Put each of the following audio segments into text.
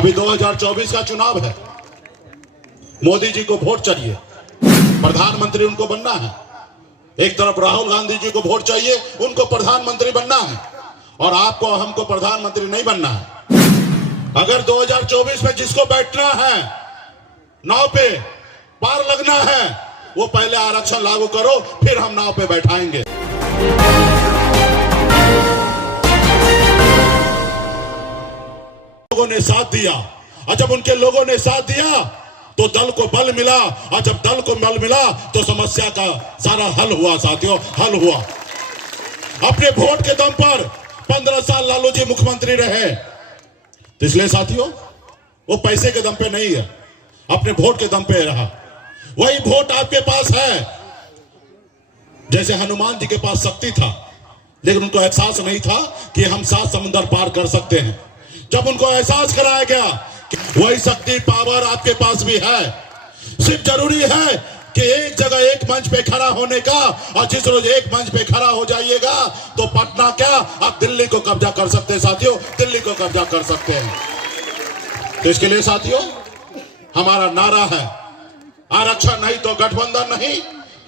अभी 2024 का चुनाव है। मोदी जी को वोट चाहिए, प्रधानमंत्री उनको बनना है। एक तरफ राहुल गांधी जी को वोट चाहिए, उनको प्रधानमंत्री बनना है, और आपको हमको प्रधानमंत्री नहीं बनना है। अगर 2024 में जिसको बैठना है, नाव पे पार लगना है, वो पहले आरक्षण लागू करो, फिर हम नाव पे बैठाएंगे। लोगों ने साथ दिया, और जब उनके लोगों ने साथ दिया तो दल को बल मिला, और जब दल को बल मिला तो समस्या का सारा हल हुआ। साथियों, हल हुआ। अपने वोट के दम पर 15 साल लालू जी मुख्यमंत्री रहे, तो इसलिए साथियों वो पैसे के दम पे नहीं है, अपने वोट के दम पे रहा। वही वोट आपके पास है। जैसे हनुमान जी के पास शक्ति था, लेकिन उनको एहसास नहीं था कि हम 7 समुद्र पार कर सकते हैं। जब उनको एहसास कराया गया कि वही शक्ति, पावर आपके पास भी है, सिर्फ जरूरी है कि एक जगह एक मंच पे खड़ा होने का, और जिस रोज एक मंच पे खड़ा हो जाइएगा तो पटना क्या, आप दिल्ली को कब्जा कर सकते हैं। साथियों, दिल्ली को कब्जा कर सकते हैं। तो इसके लिए साथियों हमारा नारा है, आरक्षण नहीं तो गठबंधन नहीं,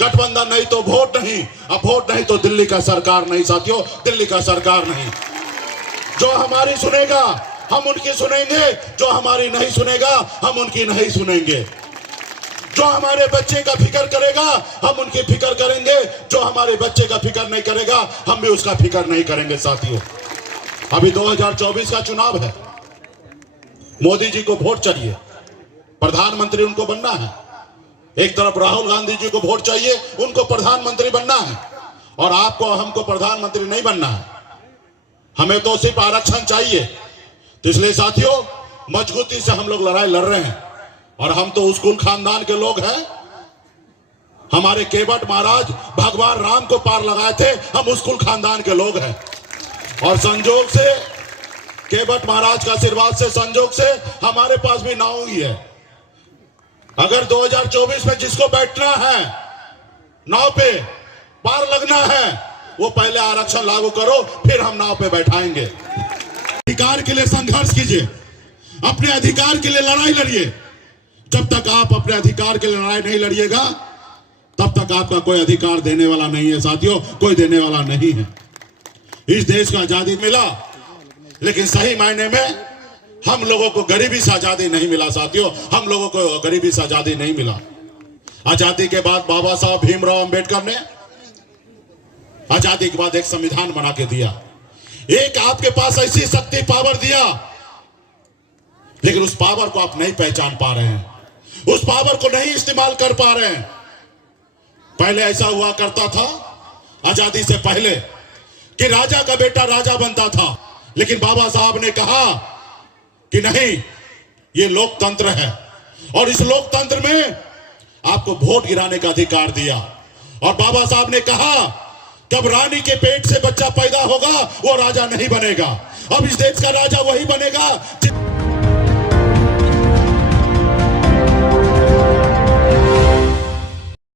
गठबंधन नहीं तो वोट नहीं, अब वोट नहीं तो दिल्ली का सरकार नहीं। साथियों, दिल्ली का सरकार नहीं। जो हमारी सुनेगा हम उनकी सुनेंगे, जो हमारी नहीं सुनेगा हम उनकी नहीं सुनेंगे। जो हमारे बच्चे का फिक्र करेगा हम उनकी फिक्र करेंगे, जो हमारे बच्चे का फिक्र नहीं करेगा हम भी उसका फिक्र नहीं करेंगे। साथियों, अभी 2024 का चुनाव है। मोदी जी को वोट चाहिए, प्रधानमंत्री उनको बनना है। एक तरफ राहुल गांधी जी को वोट चाहिए, उनको प्रधानमंत्री बनना है, और आपको हमको प्रधानमंत्री नहीं बनना है। हमें तो सिर्फ आरक्षण चाहिए। तो इसलिए साथियों मजबूती से हम लोग लड़ाई लड़ रहे हैं, और हम तो उस कुल खानदान के लोग हैं। हमारे केवट महाराज भगवान राम को पार लगाए थे, हम उस कुल खानदान के लोग हैं। और संजोग से, केवट महाराज का आशीर्वाद से, संजोग से हमारे पास भी नाव ही है। अगर 2024 में जिसको बैठना है, नाव पे पार लगना है, वो पहले आरक्षण लागू करो, फिर हम नाव पे बैठाएंगे। अधिकार के लिए संघर्ष कीजिए, अपने अधिकार के लिए लड़ाई लड़िए। जब तक आप अपने अधिकार के लिए लड़ाई नहीं लड़िएगा, तब तक आपका कोई अधिकार देने वाला नहीं है। साथियों, कोई देने वाला नहीं है। इस देश को आजादी मिला, लेकिन सही मायने में हम लोगों को गरीबी से आजादी नहीं मिला। साथियों, हम लोगों को गरीबी से आजादी नहीं मिला। आजादी के बाद बाबा साहब भीमराव अंबेडकर ने आजादी के बाद एक संविधान बना के दिया। एक आपके पास ऐसी शक्ति, पावर दिया, लेकिन उस पावर को आप नहीं पहचान पा रहे हैं, उस पावर को नहीं इस्तेमाल कर पा रहे हैं। पहले ऐसा हुआ करता था आजादी से पहले कि राजा का बेटा राजा बनता था, लेकिन बाबा साहब ने कहा कि नहीं, ये लोकतंत्र है, और इस लोकतंत्र में आपको वोट गिराने का अधिकार दिया। और बाबा साहब ने कहा जब रानी के पेट से बच्चा पैदा होगा वो राजा नहीं बनेगा। अब इस देश का राजा वही बनेगा